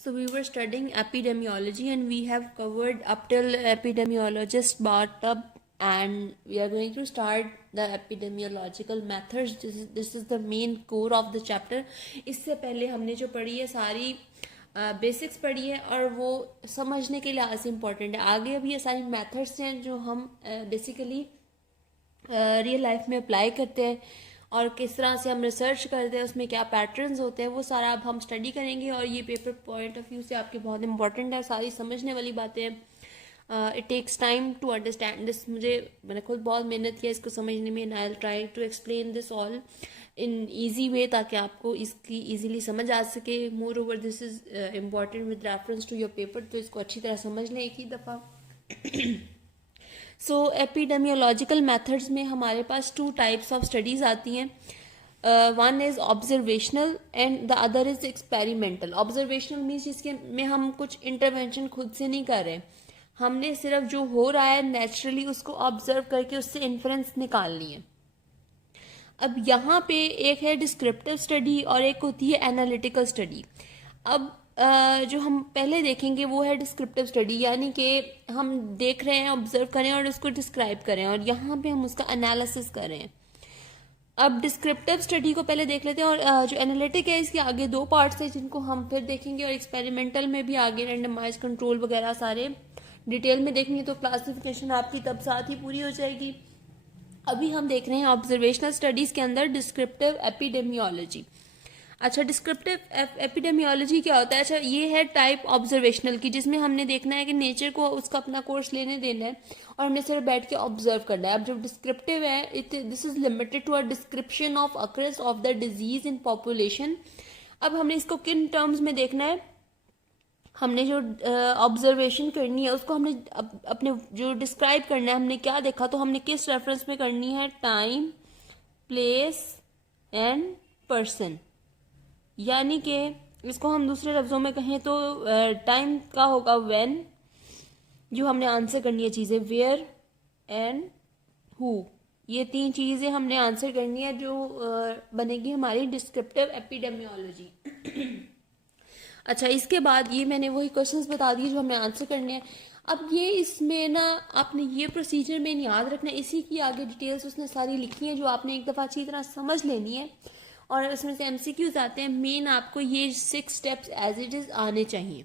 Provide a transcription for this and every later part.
So we were studying epidemiology and we have covered up till epidemiologist bathtub, and we are going to start the epidemiological methods. This is the main core of the chapter. इससे पहले हमने जो पढ़ी है सारी basics पढ़ी है और वो समझने के लिहाज से इम्पोर्टेंट है. आगे अभी ये सारी मेथड्स हैं जो हम बेसिकली रियल लाइफ में अप्लाई करते हैं और किस तरह से हम रिसर्च करते हैं, उसमें क्या पैटर्न्स होते हैं, वो सारा अब हम स्टडी करेंगे. और ये पेपर पॉइंट ऑफ व्यू से आपके बहुत इंपॉर्टेंट है, सारी समझने वाली बातें हैं. It takes time to understand this. मैंने खुद बहुत मेहनत किया इसको समझने में. I will try to explain this all in easy way ताकि आपको इसकी ईजीली समझ आ सके. Moreover this is important with reference to your paper, तो इसको अच्छी तरह समझ लें एक ही दफ़ा. सो एपिडेमियोलॉजिकल मेथड्स में हमारे पास 2 टाइप्स ऑफ स्टडीज़ आती हैं. One is observational and the other is experimental. Observational means जिसके में हम कुछ इंटरवेंशन खुद से नहीं कर रहे, हमने सिर्फ जो हो रहा है नेचुरली उसको ऑब्जर्व करके उससे इन्फ्रेंस निकालनी है. अब यहाँ पे एक है डिस्क्रिप्टिव स्टडी और एक होती है एनालिटिकल स्टडी. अब जो हम पहले देखेंगे वो है डिस्क्रिप्टिव स्टडी, यानी कि हम देख रहे हैं, ऑब्जर्व करें और उसको डिस्क्राइब करें और यहाँ पे हम उसका एनालिसिस कर रहे हैं. अब डिस्क्रिप्टिव स्टडी को पहले देख लेते हैं और जो एनालिटिक है इसके आगे 2 पार्ट्स हैं जिनको हम फिर देखेंगे, और एक्सपेरिमेंटल में भी आगे रैंडमाइज कंट्रोल वगैरह सारे डिटेल में देखेंगे, तो क्लासिफिकेशन आपकी तब साथ ही पूरी हो जाएगी. अभी हम देख रहे हैं ऑब्जर्वेशनल स्टडीज़ के अंदर डिस्क्रिप्टिव एपिडेमियोलॉजी. अच्छा, डिस्क्रिप्टिव एपिडेमियोलॉजी क्या होता है? अच्छा, ये है टाइप ऑब्जर्वेशनल की, जिसमें हमने देखना है कि नेचर को उसका अपना कोर्स लेने देना है और हमने सिर्फ बैठ के ऑब्जर्व करना है. अब जो डिस्क्रिप्टिव है this is limited to a description of occurrence of the disease in population. अब हमने इसको किन टर्म्स में देखना है? हमने जो ऑब्जर्वेशन करनी है उसको हमने अपने जो डिस्क्राइब करना है, हमने क्या देखा तो हमने किस रेफरेंस में करनी है? Time, place and person. यानी कि इसको हम दूसरे लफ्ज़ों में कहें तो टाइम का होगा व्हेन, जो हमने आंसर करनी है चीज़ें, वेयर एंड हु. ये 3 चीज़ें हमने आंसर करनी है जो बनेगी हमारी डिस्क्रिप्टिव एपिडेमियोलॉजी. अच्छा, इसके बाद ये मैंने वही क्वेश्चंस बता दिए जो हमें आंसर करने हैं. अब ये इसमें ना आपने ये प्रोसीजर में याद रखना है, इसी की आगे डिटेल्स उसने सारी लिखी हैं जो आपने एक दफ़ा अच्छी तरह समझ लेनी है. और इसमें से MCQs आते हैं. मेन आपको ये 6 स्टेप्स एज इट इज़ आने चाहिए.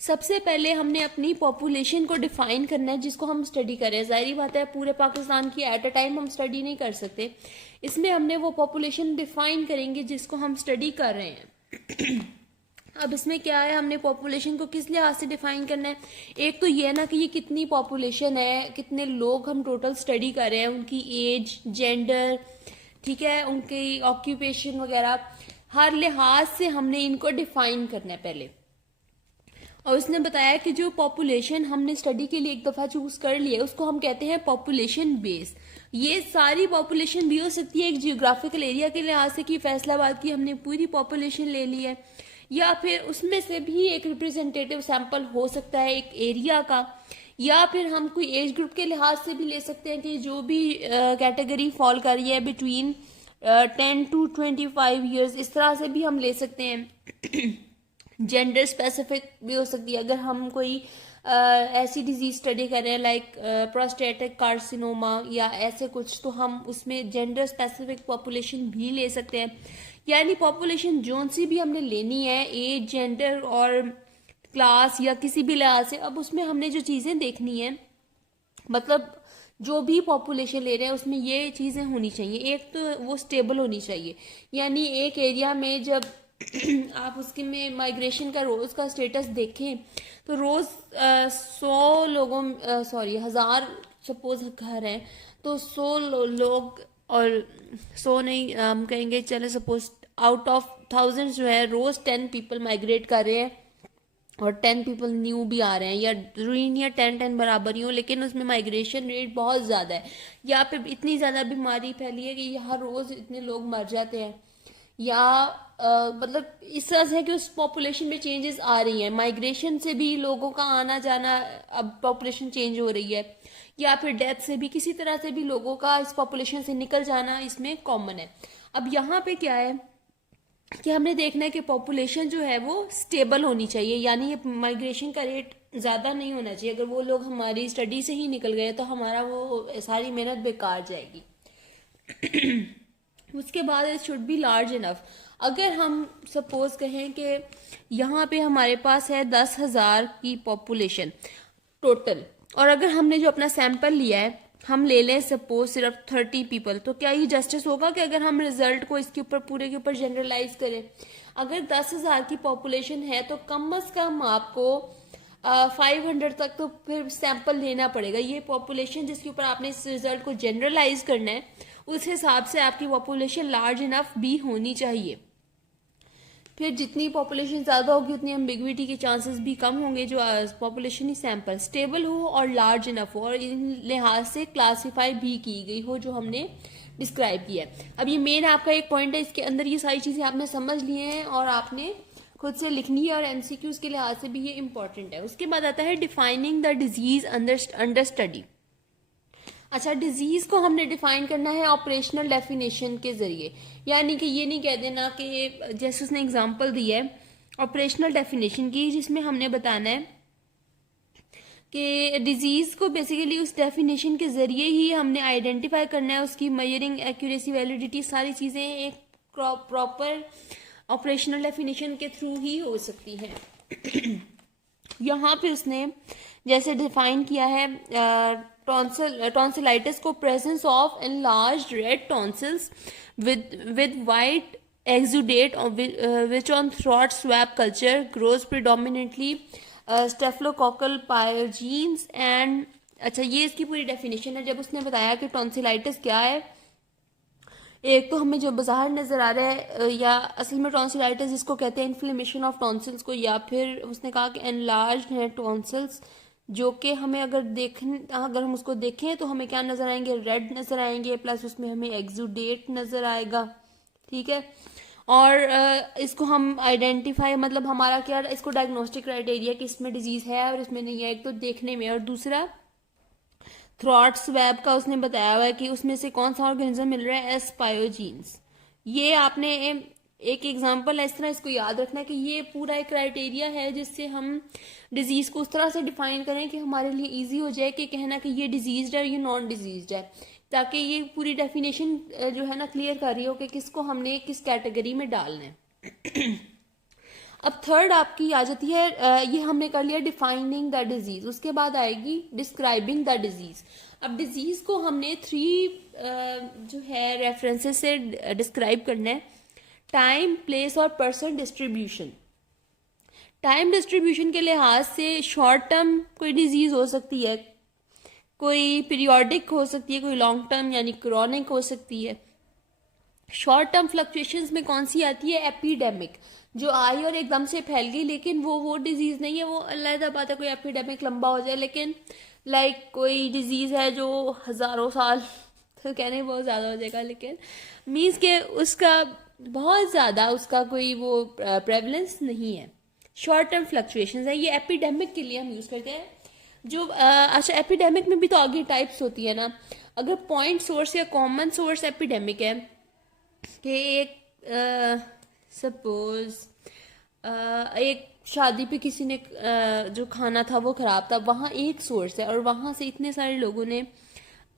सबसे पहले हमने अपनी पॉपुलेशन को डिफाइन करना है जिसको हम स्टडी करें. जाहिर बात है पूरे पाकिस्तान की एट अ टाइम हम स्टडी नहीं कर सकते. इसमें हमने वो पॉपुलेशन डिफाइन करेंगे जिसको हम स्टडी कर रहे हैं. अब इसमें क्या है, हमने पॉपुलेशन को किस लिहाज से डिफाइन करना है? एक तो ये है ना कि ये कितनी पॉपुलेशन है, कितने लोग हम टोटल स्टडी कर रहे हैं, उनकी एज, जेंडर, ठीक है, उनकी ऑक्यूपेशन वगैरह, हर लिहाज से हमने इनको डिफाइन करना है पहले. और उसने बताया कि जो पॉपुलेशन हमने स्टडी के लिए एक दफ़ा चूज कर लिया उसको हम कहते हैं पॉपुलेशन बेस. ये सारी पॉपुलेशन भी हो सकती है एक जियोग्राफिकल एरिया के लिहाज से कि फैसलाबाद की हमने पूरी पॉपुलेशन ले ली है, या फिर उसमें से भी एक रिप्रेजेंटेटिव सैंपल हो सकता है एक एरिया का, या फिर हम कोई एज ग्रुप के लिहाज से भी ले सकते हैं कि जो भी कैटेगरी फॉल कर रही है बिटवीन 10 to 25 ईयर्स, इस तरह से भी हम ले सकते हैं. जेंडर स्पेसिफिक भी हो सकती है. अगर हम कोई ऐसी डिजीज स्टडी कर रहे हैं लाइक प्रोस्टेटिक कार्सिनोमा या ऐसे कुछ, तो हम उसमें जेंडर स्पेसिफिक पॉपुलेशन भी ले सकते हैं. यानी पॉपुलेशन जोन सी भी हमने लेनी है, एज, जेंडर और क्लास या किसी भी लिहाज से, अब उसमें हमने जो चीज़ें देखनी है, मतलब जो भी पॉपुलेशन ले रहे हैं उसमें ये चीज़ें होनी चाहिए. एक तो वो स्टेबल होनी चाहिए, यानी एक एरिया में जब आप उसके में माइग्रेशन का रोज़ का स्टेटस देखें तो रोज़ 100 लोगों 1000 सपोज घर हैं तो 100 लोग, और 100 नहीं हम कहेंगे चले सपोज आउट ऑफ 1000 जो है रोज़ 10 पीपल माइग्रेट कर रहे हैं और 10 पीपल न्यू भी आ रहे हैं, या जरूरी नहीं है 10 बराबर ही हो, लेकिन उसमें माइग्रेशन रेट बहुत ज़्यादा है, या फिर इतनी ज़्यादा बीमारी फैली है कि यहाँ रोज़ इतने लोग मर जाते हैं, या मतलब इस तरह से है कि उस पॉपुलेशन में चेंजेस आ रही हैं. माइग्रेशन से भी लोगों का आना जाना, अब पॉपुलेशन चेंज हो रही है, या फिर डेथ से भी, किसी तरह से भी लोगों का इस पॉपुलेशन से निकल जाना इसमें कॉमन है. अब यहाँ पे क्या है कि हमने देखना है कि पॉपुलेशन जो है वो स्टेबल होनी चाहिए, यानी ये माइग्रेशन का रेट ज़्यादा नहीं होना चाहिए। अगर वो लोग हमारी स्टडी से ही निकल गए तो हमारा वो सारी मेहनत बेकार जाएगी। उसके बाद it should be large enough. अगर हम सपोज कहें कि यहाँ पे हमारे पास है 10,000 की पॉपुलेशन टोटल, और अगर हमने जो अपना सैंपल लिया है हम ले लें सपोज सिर्फ 30 पीपल, तो क्या ये जस्टिस होगा कि अगर हम रिजल्ट को इसके ऊपर पूरे के ऊपर जनरलाइज करें? अगर 10,000 की पॉपुलेशन है तो कम से कम आपको 500 तक तो फिर सैंपल लेना पड़ेगा। ये पॉपुलेशन जिसके ऊपर आपने इस रिजल्ट को जनरलाइज करना है, उस हिसाब से आपकी पॉपुलेशन लार्ज इनफ भी होनी चाहिए। फिर जितनी पॉपुलेशन ज़्यादा होगी उतनी एम्बिग्विटी के चांसेस भी कम होंगे। जो पॉपुलेशन ही सैंपल स्टेबल हो और लार्ज इनफ हो और इन लिहाज से क्लासीफाई भी की गई हो जो हमने डिस्क्राइब किया है। अब ये मेन आपका एक पॉइंट है, इसके अंदर ये सारी चीज़ें आपने समझ ली हैं और आपने खुद से लिखनी है, और एमसीक्यूज के लिहाज से भी ये इंपॉर्टेंट है। उसके बाद आता है defining the disease under study. अच्छा, डिजीज को हमने डिफाइन करना है ऑपरेशनल डेफिनेशन के जरिए, यानी कि ये नहीं कह देना कि जैसे उसने एग्जांपल दी है ऑपरेशनल डेफिनेशन की, जिसमें हमने बताना है कि डिजीज को बेसिकली उस डेफिनेशन के जरिए ही हमने आइडेंटिफाई करना है। उसकी मेजरिंग, एक्यूरेसी, वैलिडिटी सारी चीजें एक प्रॉपर ऑपरेशनल डेफिनेशन के थ्रू ही हो सकती है। यहाँ पे उसने जैसे डिफाइन किया है टॉन्सिलाइटिस को presence of enlarged red tonsils with white exudate which on throat swab culture grows predominantly staphylococcal pyogenes and अच्छा, ये इसकी पूरी डेफिनेशन है। जब उसने बताया कि टॉन्सिलाइटिस क्या है, एक तो हमें जो बाहर नजर आ रहा है, या असल में टॉन्सिलाइटिस जिसको कहते हैं इन्फ्लेमेशन ऑफ टॉन्सिल्स को, या फिर उसने कहा कि एनलार्ज्ड है टॉन्सिल्स, जो कि हमें अगर हम उसको देखें तो हमें क्या नजर आएंगे, रेड नजर आएंगे, प्लस उसमें हमें एक्सुडेट नजर आएगा। ठीक है, और इसको हम आइडेंटिफाई, मतलब हमारा क्या, इसको डायग्नोस्टिक क्राइटेरिया कि इसमें डिजीज है और इसमें नहीं है, एक तो देखने में, और दूसरा थ्रॉट स्वैब का उसने बताया हुआ है कि उसमें से कौन सा ऑर्गेनिज्म मिल रहा है, एस्पायोजीन्स। ये आपने एक एग्जांपल है, इस तरह इसको याद रखना है कि ये पूरा एक क्राइटेरिया है जिससे हम डिजीज को उस तरह से डिफाइन करें कि हमारे लिए इजी हो जाए कि कहना कि ये डिजीज्ड है, ये नॉन डिजीज्ड है, ताकि ये पूरी डेफिनेशन जो है ना क्लियर कर रही हो कि किसको हमने किस कैटेगरी में डालना है। अब थर्ड आपकी आ जाती है, ये हमने कर लिया डिफाइनिंग द डिजीज। उसके बाद आएगी डिस्क्राइबिंग द डिजीज। अब डिजीज को हमने 3 जो है रेफरेंसेस से डिस्क्राइब करना है, टाइम, प्लेस और पर्सन डिस्ट्रीब्यूशन। टाइम डिस्ट्रीब्यूशन के लिहाज से शॉर्ट टर्म कोई डिजीज हो सकती है, कोई पीरियोडिक हो सकती है, कोई लॉन्ग टर्म यानी क्रॉनिक हो सकती है। शॉर्ट टर्म फ्लक्चुएशंस में कौन सी आती है, एपिडेमिक, जो आई और एकदम से फैल गई, लेकिन वो डिजीज नहीं है, वो अलग बात है। कोई एपिडेमिक लंबा हो जाए, लेकिन लाइक कोई डिजीज है जो हजारों साल तो कहने बहुत ज्यादा हो जाएगा, लेकिन मीन्स के उसका बहुत ज्यादा उसका कोई वो प्रेवलेंस नहीं है, शॉर्ट टर्म फ्लक्चुएशंस है। ये एपिडेमिक के लिए हम यूज करते हैं। जो अच्छा, एपिडेमिक में भी तो आगे टाइप्स होती है ना। अगर पॉइंट सोर्स या कॉमन सोर्स एपिडेमिक है कि एक सपोज एक शादी पे किसी ने जो खाना था वो खराब था, वहाँ एक सोर्स है और वहाँ से इतने सारे लोगों ने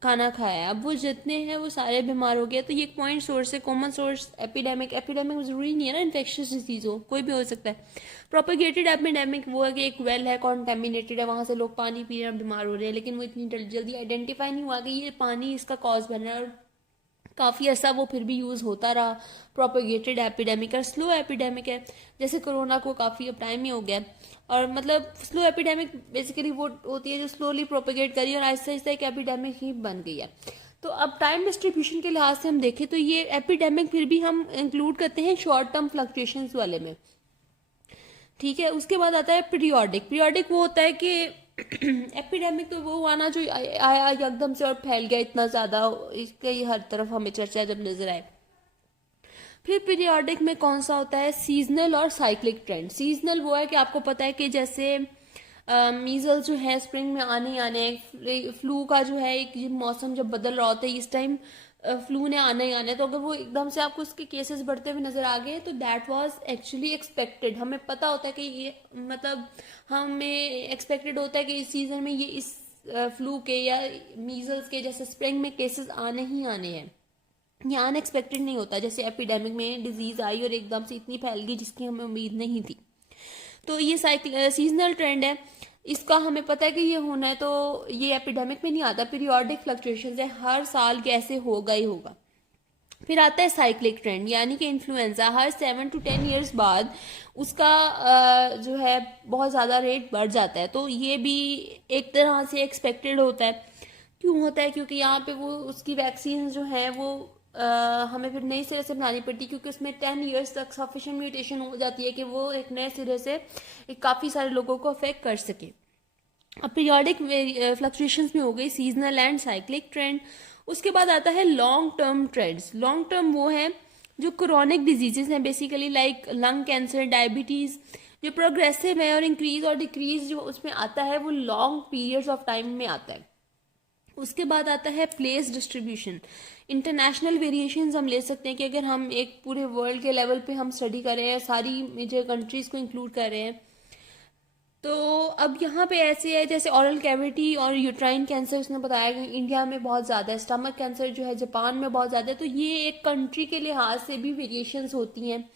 खाना खाया, अब वो जितने हैं वो सारे बीमार हो गए, तो ये एक पॉइंट सोर्स है। कॉमन सोर्स एपिडेमिक जरूरी नहीं है ना इन्फेक्शियस डिजीज हो, कोई भी हो सकता है। प्रोपेगेटेड एपिडेमिक वो है कि एक वेल है, कॉन्टेमिनेटेड है, वहां से लोग पानी पी रहे हैं, बीमार हो रहे हैं, लेकिन वो इतनी जल्दी आइडेंटिफाई नहीं हुआ कि ये पानी इसका कॉज बन रहा है, और काफ़ी ऐसा वो फिर भी यूज़ होता रहा। प्रोपेगेटेड एपिडेमिक और स्लो एपिडेमिक है, जैसे कोरोना को काफ़ी अब टाइम ही हो गया, और मतलब स्लो एपिडेमिक बेसिकली वो होती है जो स्लोली प्रोपेगेट करी और आहिस्ता आहिस्ता एक एपिडेमिक ही बन गई है। तो अब टाइम डिस्ट्रीब्यूशन के लिहाज से हम देखें तो ये एपिडेमिक फिर भी हम इंक्लूड करते हैं शॉर्ट टर्म फ्लक्चुएशंस वाले में। ठीक है, उसके बाद आता है पीरियोडिक वो होता है कि एपिडेमिक तो वो हुआ ना जो आया एकदम से और फैल गया इतना ज्यादा, इसके हर तरफ हमें चर्चा जब नजर आए। फिर पीरियोडिक में कौन सा होता है, सीजनल और साइक्लिक ट्रेंड। सीजनल वो है कि आपको पता है कि जैसे मीजल जो है स्प्रिंग में आने, फ्लू का जो है एक मौसम जब बदल रहा होता है, इस टाइम फ्लू ने आना ही आना है, तो अगर वो एकदम से आपको उसके केसेस बढ़ते हुए नजर आ गए तो दैट वाज एक्चुअली एक्सपेक्टेड। हमें पता होता है कि ये मतलब हमें एक्सपेक्टेड होता है कि इस सीजन में ये इस फ्लू के या मीजल्स के जैसे स्प्रिंग में केसेस आने ही आने हैं। ये अनएक्सपेक्टेड नहीं होता, जैसे एपिडेमिक में डिजीज आई और एकदम से इतनी फैल गई जिसकी हमें उम्मीद नहीं थी। तो ये सीजनल ट्रेंड है, इसका हमें पता है कि ये होना है, तो ये एपिडेमिक में नहीं आता, पीरियोडिक फ्लक्चुएशंस है, हर साल कैसे होगा ही होगा। फिर आता है साइक्लिक ट्रेंड, यानी कि इन्फ्लुएंजा हर 7 to 10 ईयर्स बाद उसका जो है बहुत ज़्यादा रेट बढ़ जाता है। तो ये भी एक तरह से एक्सपेक्टेड होता है। क्यों होता है? क्योंकि यहाँ पे वो उसकी वैक्सीन जो है वो हमें फिर नई सिरे से बनानी पड़ती है, क्योंकि उसमें 10 ईयर्स तक सफिशिएंट म्यूटेशन हो जाती है कि वो एक नए सिरे से काफ़ी सारे लोगों को अफेक्ट कर सके। अब पीरियोडिक फ्लक्चुएशंस में हो गई सीजनल एंड साइक्लिक ट्रेंड। उसके बाद आता है long term trends. Long term वो है जो क्रोनिक डिजीजेस हैं, basically like lung cancer, diabetes, जो प्रोग्रेसिव है और इंक्रीज और डिक्रीज जो उसमें आता है वो लॉन्ग पीरियड्स ऑफ टाइम में आता है। उसके बाद आता है प्लेस डिस्ट्रीब्यूशन। इंटरनेशनल वेरिएशंस हम ले सकते हैं कि अगर हम एक पूरे वर्ल्ड के लेवल पे हम स्टडी कर रहे हैं, सारी मेजर कंट्रीज को इंक्लूड कर रहे हैं, तो अब यहाँ पे ऐसे है जैसे ऑरल कैविटी और यूट्राइन कैंसर उसने बताया कि इंडिया में बहुत ज़्यादा है, स्टमक कैंसर जो है जापान में बहुत ज़्यादा है। तो ये एक कंट्री के लिहाज से भी वेरिएशंस होती हैं।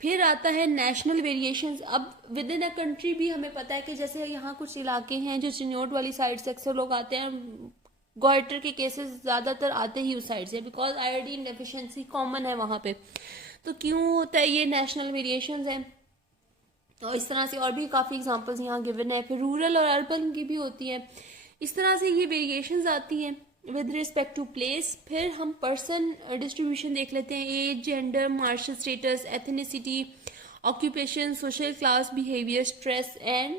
फिर आता है नेशनल वेरिएशंस। अब विद इन अ कंट्री भी हमें पता है कि जैसे यहाँ कुछ इलाके हैं जो चिन्योट वाली साइड से अक्सर लोग आते हैं, गोइटर के केसेस ज़्यादातर आते ही उस साइड से, बिकॉज आयोडीन डेफिशिएंसी कॉमन है वहाँ पे। तो क्यों होता है ये नेशनल वेरिएशंस हैं। और इस तरह से और भी काफ़ी एग्जांपल्स यहाँ गिवन है। फिर रूरल और अर्बन की भी होती है। इस तरह से ये वेरिएशंस आती हैं विद रिस्पेक्ट टू प्लेस। फिर हम पर्सन डिस्ट्रीब्यूशन देख लेते हैं, age, gender, marital status, ethnicity, occupation, social class, behaviour, stress and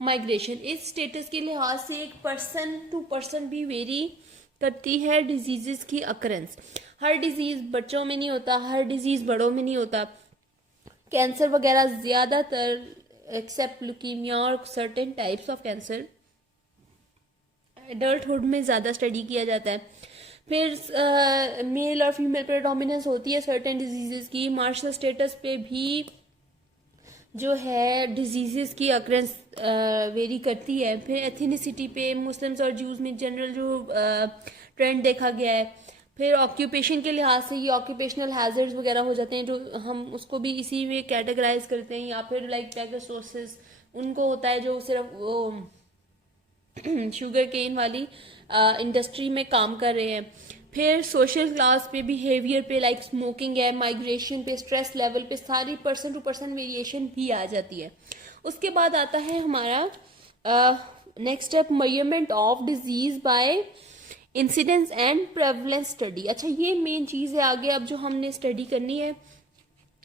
migration. इस स्टेटस के लिहाज से एक पर्सन टू पर्सन भी वेरी करती है डिजीजेस की अकरेंस। हर डिजीज बच्चों में नहीं होता, हर डिजीज बड़ों में नहीं होता। कैंसर वगैरह ज़्यादातर एक्सेप्ट लुकीमिया और certain types of cancer adulthood में ज़्यादा स्टडी किया जाता है। फिर मेल और फीमेल प्रेडोमिनेंस होती है सर्टेन डिजीजेस की। मार्शल स्टेटस पे भी जो है डिजीजेस की अक्रेंस वेरी करती है। फिर एथनिसिटी पे मुस्लिम्स और जूस में जनरल जो ट्रेंड देखा गया है। फिर ऑक्यूपेशन के लिहाज से ये ऑक्यूपेशनल हैजर्ड्स वगैरह हो जाते हैं, जो हम उसको भी इसी में कैटेगराइज करते हैं। या फिर लाइक पेगासोसिस उनको होता है जो सिर्फ वो शुगर केन वाली इंडस्ट्री में काम कर रहे हैं। फिर सोशल क्लास पे, बिहेवियर पे लाइक स्मोकिंग है, माइग्रेशन पे, स्ट्रेस लेवल पे, सारी पर्सन टू पर्सन वेरिएशन भी आ जाती है। उसके बाद आता है हमारा next step, measurement of disease bye incidence and prevalence study. अच्छा, ये मेन चीज़ है आगे अब जो हमने स्टडी करनी है,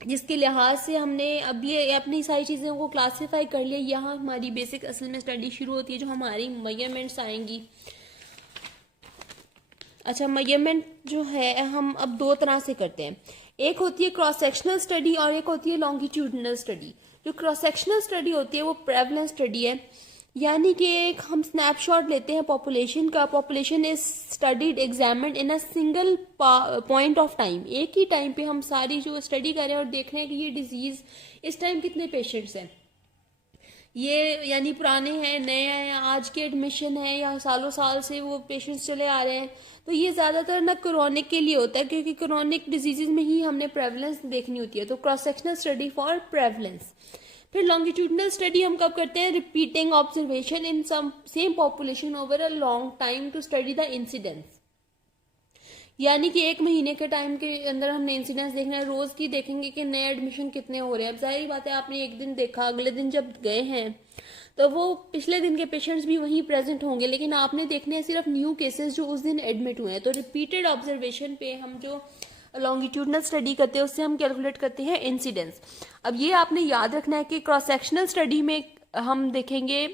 जिसके लिहाज से हमने अब ये अपनी सारी चीज़ों को क्लासीफाई कर लिया। यहाँ हमारी बेसिक असल में स्टडी शुरू होती है, जो हमारी मेजरमेंट्स आएंगी। अच्छा, मेजरमेंट जो है हम अब दो तरह से करते हैं, एक होती है क्रॉस सेक्शनल स्टडी और एक होती है लॉन्गिट्यूडनल स्टडी। जो क्रॉस सेक्शनल स्टडी होती है वो प्रेवलेंस स्टडी है, यानी कि एक हम स्नैपशॉट लेते हैं पॉपुलेशन का। Population is studied examined in a single point of time. एक ही टाइम पे हम सारी जो स्टडी कर रहे हैं और देख रहे हैं कि ये डिजीज इस टाइम कितने पेशेंट्स हैं, ये यानी पुराने हैं, नए हैं, आज के एडमिशन है या सालों साल से वो पेशेंट्स चले आ रहे हैं। तो ये ज़्यादातर ना क्रोनिक के लिए होता है, क्योंकि क्रोनिक डिजीजेज में ही हमने प्रेवलेंस देखनी होती है। तो cross sectional study for prevalence. फिर लॉन्गिट्यूडनल स्टडी हम कब करते हैं, repeating observation in some same population over a long time to study the incidence. यानी कि एक महीने के टाइम के अंदर हमने इंसिडेंस देखना है, रोज की देखेंगे कि नए एडमिशन कितने हो रहे हैं। अब जाहिर बात है, आपने एक दिन देखा, अगले दिन जब गए हैं तो वो पिछले दिन के पेशेंट्स भी वहीं प्रेजेंट होंगे, लेकिन आपने देखने हैं सिर्फ न्यू केसेस जो उस दिन एडमिट हुए हैं। तो रिपीटेड ऑब्जर्वेशन पे हम जो लॉन्गिट्यूडनल स्टडी करते हैं उससे हम कैलकुलेट करते हैं इंसिडेंस। अब ये आपने याद रखना है कि क्रॉस सेक्शनल स्टडी में हम देखेंगे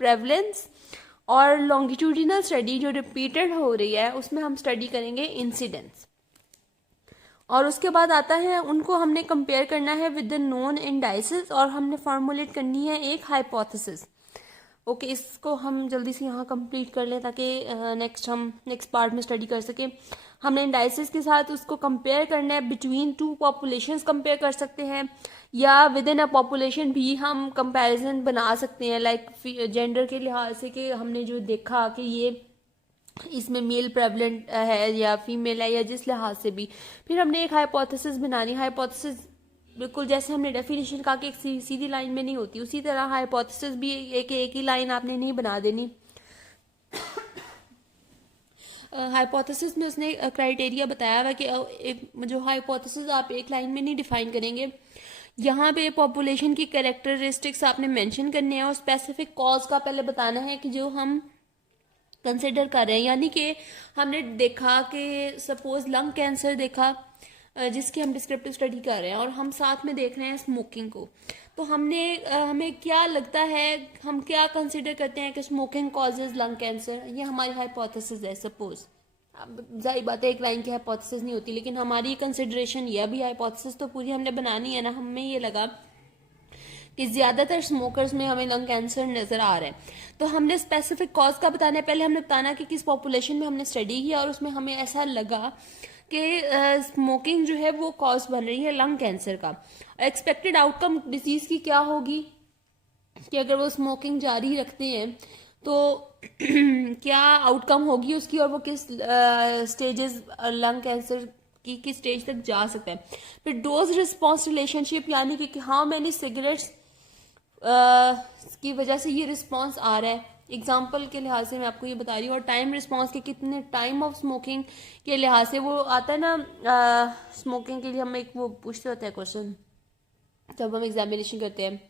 प्रेवलेंस, और लॉन्गिट्यूडिनल स्टडी जो रिपीटेड हो रही है उसमें हम स्टडी करेंगे इंसिडेंस। और उसके बाद आता है उनको हमने कंपेयर करना है विद द नोन इंडाइसेस, और हमने फॉर्मुलेट करनी है एक हाइपोथेसिस। ओके, इसको हम जल्दी से यहाँ कंप्लीट कर लें ताकि नेक्स्ट पार्ट में स्टडी कर सकें। हमने इंडाइसिस के साथ उसको कंपेयर करना है, बिटवीन टू पॉपुलेशंस कंपेयर कर सकते हैं, या विद इन अ पॉपुलेशन भी हम कंपैरिजन बना सकते हैं, लाइक जेंडर के लिहाज से कि हमने जो देखा कि ये इसमें मेल प्रेवलेंट है या फीमेल है, या जिस लिहाज से भी। फिर हमने एक हाइपोथेसिस बनानी। हाइपोथेसिस बिल्कुल जैसे हमने डेफिनेशन कहा कि एक सीधी लाइन में नहीं होती, उसी तरह हाइपोथेसिस भी एक ही लाइन आपने नहीं बना देनी। हाइपोथेसिस में उसने क्राइटेरिया बताया हुआ कि जो हाइपोथेसिस आप एक लाइन में नहीं डिफाइन करेंगे, यहाँ पे पॉपुलेशन की कैरेक्टरिस्टिक्स आपने मेंशन करने हैं और स्पेसिफिक कॉज का पहले बताना है कि जो हम कंसिडर कर रहे हैं। यानी कि हमने देखा कि सपोज लंग कैंसर देखा जिसकी हम डिस्क्रिप्टिव स्टडी कर रहे हैं, और हम साथ में देख रहे हैं स्मोकिंग को, तो हमें क्या लगता है, हम क्या कंसिडर करते हैं कि स्मोकिंग कॉजेज लंग कैंसर, ये हमारी हाइपोथेसिस है। सपोज अब जाहिर बात है एक लाइन की हाइपोथेसिस नहीं होती, लेकिन हमारी कंसिडरेशन ये भी हाइपोथेसिस तो पूरी हमने बनानी है ना। हमें ये लगा कि ज्यादातर स्मोकर्स में हमें लंग कैंसर नजर आ रहा है, तो हमने स्पेसिफिक कॉज का बताना है। पहले हमने बताना कि किस पॉपुलेशन में हमने स्टडी किया और उसमें हमें ऐसा लगा कि स्मोकिंग जो है वो कॉज बन रही है लंग कैंसर का। एक्सपेक्टेड आउटकम डिजीज की क्या होगी कि अगर वो स्मोकिंग जारी रखते हैं तो क्या आउटकम होगी उसकी, और वो किस स्टेजेस लंग कैंसर की किस स्टेज तक जा सकता है। फिर डोज रिस्पॉन्स रिलेशनशिप, यानी कि हाउ मैनी सिगरेट्स की वजह से ये रिस्पॉन्स आ रहा है। एग्जाम्पल के लिहाज से मैं आपको ये बता रही हूँ, और टाइम रिस्पॉन्स के कितने टाइम ऑफ स्मोकिंग के लिहाज से वो आता है ना। स्मोकिंग के लिए हम एक वो पूछते होते हैं क्वेश्चन जब हम एग्जामिनेशन करते हैं।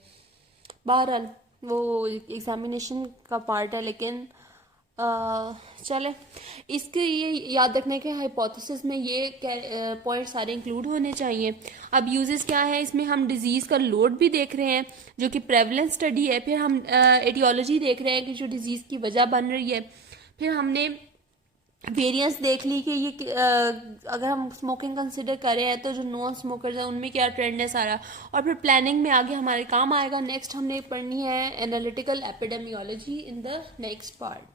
बहरहाल वो एग्जामिनेशन का पार्ट है, लेकिन चले इसके ये याद रखने के हाइपोथेसिस में ये पॉइंट सारे इंक्लूड होने चाहिए। अब यूजेस क्या है, इसमें हम डिजीज का लोड भी देख रहे हैं जो कि प्रेवलेंस स्टडी है, फिर हम एटियोलॉजी देख रहे हैं कि जो डिजीज की वजह बन रही है, फिर हमने वेरिएंस देख ली कि ये अगर हम स्मोकिंग कंसिडर कर रहे हैं तो जो नॉन स्मोकर्स हैं उनमें क्या ट्रेंड है सारा, और फिर प्लानिंग में आगे हमारे काम आएगा। नेक्स्ट हमने पढ़नी है analytical epidemiology in the next part.